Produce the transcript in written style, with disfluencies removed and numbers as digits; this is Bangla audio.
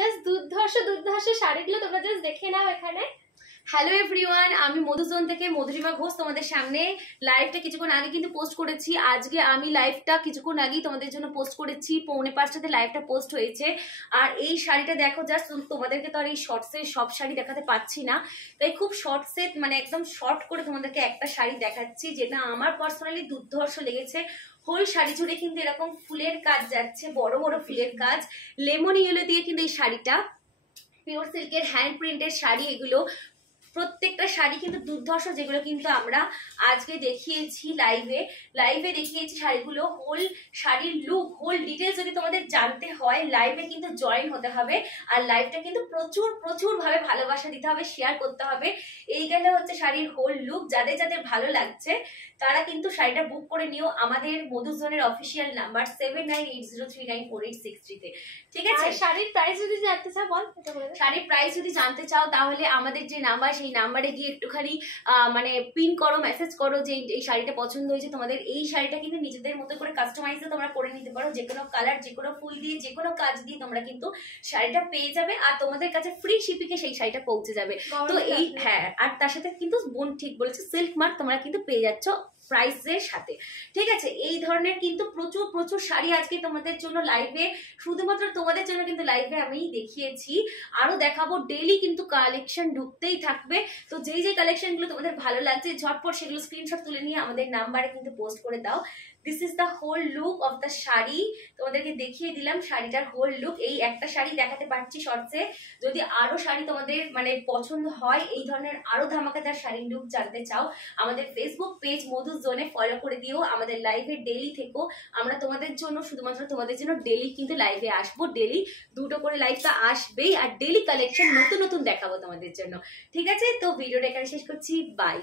জাস্ট দুর্ধর্ষ দুর্ধর্ষ শাড়িগুলো তোমরা জাস্ট দেখে নাও এখানে। হ্যালো এভরিওয়ান, আমি মধুজন থেকে মধুরিমা ঘোষ তোমাদের সামনে লাইভটা কিছুক্ষণ আগে কিন্তু পোস্ট করেছি। আজকে আমি লাইভটা কিছুক্ষণ আগেই তোমাদের জন্য পোস্ট করেছি, 4:45টাতে লাইভটা পোস্ট হয়েছে। আর এই শাড়িটা দেখো, জাস্ট তোমাদেরকে তো আর এই শর্টসে সব শাড়ি দেখাতে পাচ্ছি না, তাই খুব শর্টসে মানে একদম শর্ট করে তোমাদেরকে একটা শাড়ি দেখাচ্ছি, যেটা আমার পার্সোনালি দুর্ধর্ষ লেগেছে। হোল শাড়ি জুড়ে কিন্তু এরকম ফুলের কাজ যাচ্ছে, বড় বড় ফুলের কাজ, লেমন ইয়েলো দিয়ে কিন্তু এই শাড়িটা, পিওর সিল্কের হ্যান্ড প্রিন্টের শাড়ি এগুলো। প্রত্যেকটা শাড়ি কিন্তু দুর্ধর্ষ, যেগুলো কিন্তু আমরা আজকে দেখিয়েছি লাইভে দেখিয়েছি শাড়িগুলো। হোল শাড়ির লুক, হোল ডিটেলস যদি তোমাদের জানতে হয় লাইভে কিন্তু জয়েন হতে হবে। আর লাইভটা কিন্তু প্রচুর ভাবে ভালোবাসা দিতে হবে, শেয়ার করতে হবে। এই গেলে হচ্ছে শাড়ির হোল লুক। যাদের যাদের ভালো লাগছে তারা কিন্তু শাড়িটা বুক করে নিও আমাদের মধুজনের অফিসিয়াল নাম্বার 7980394863 তে। ঠিক আছে, শাড়ির প্রাইস যদি জানতে চাও বল। শাড়ির প্রাইস যদি জানতে চাও তাহলে আমাদের যে নাম্বার, সেই নাম্বারে গিয়ে একটুখানি মানে পিন করো, মেসেজ করো যে এই শাড়িটা পছন্দ হয়েছে তোমাদের। এই শাড়িটা কিন্তু নিজেদের মতো করে কাস্টমাইজ তোমরা করে নিতে পারো, যে কোনো কালার, যে কোনো ফুল দিয়ে, যে কোনো কাজ দিয়ে তোমরা কিন্তু শাড়িটা পেয়ে যাবে। আর তোমাদের কাছে ফ্রি শিপিংয়ে সেই শাড়িটা পৌঁছে যাবে। তো এই হ্যাঁ, আর তার সাথে কিন্তু বোন ঠিক বলেছে, সিল্ক মার্ক তোমরা কিন্তু পেয়ে যাচ্ছ প্রাইসের সাথে। ঠিক আছে, এই ধরনের কিন্তু প্রচুর শাড়ি আজকে তোমাদের জন্য লাইভে, শুধুমাত্র তোমাদের জন্য কিন্তু লাইভে আমি দেখিয়েছি। আরো দেখাবো, ডেইলি কিন্তু কালেকশন ঢুকতেই থাকবে। তো যেই যে কালেকশন গুলো তোমাদের ভালো লাগছে ঝটপট সেগুলো স্ক্রিনশট তুলে নিয়ে আমাদের নাম্বারে কিন্তু পোস্ট করে দাও। This is the whole look of the sari. তোমাদেরকে দেখিয়ে দিলাম শাড়িটার হোল লুক। এই একটা শাড়ি দেখাতে পারছি শর্টসে। যদি আরো শাড়ি তোমাদের মানে পছন্দ হয়, এই ধরনের আরো ধামাকাদার শাড়ির লুক জানতে চাও, আমাদের ফেসবুক পেজ মধু জোনে ফলো করে দিও। আমাদের লাইভে ডেইলি থেকো, আমরা তোমাদের জন্য, শুধুমাত্র তোমাদের জন্য ডেইলি কিন্তু লাইভে আসবো। ডেইলি 2টো করে লাইভ তো আসবেই, আর ডেইলি কালেকশন নতুন নতুন দেখাবো তোমাদের জন্য। ঠিক আছে, তো ভিডিওটা এখানে শেষ করছি, বাই।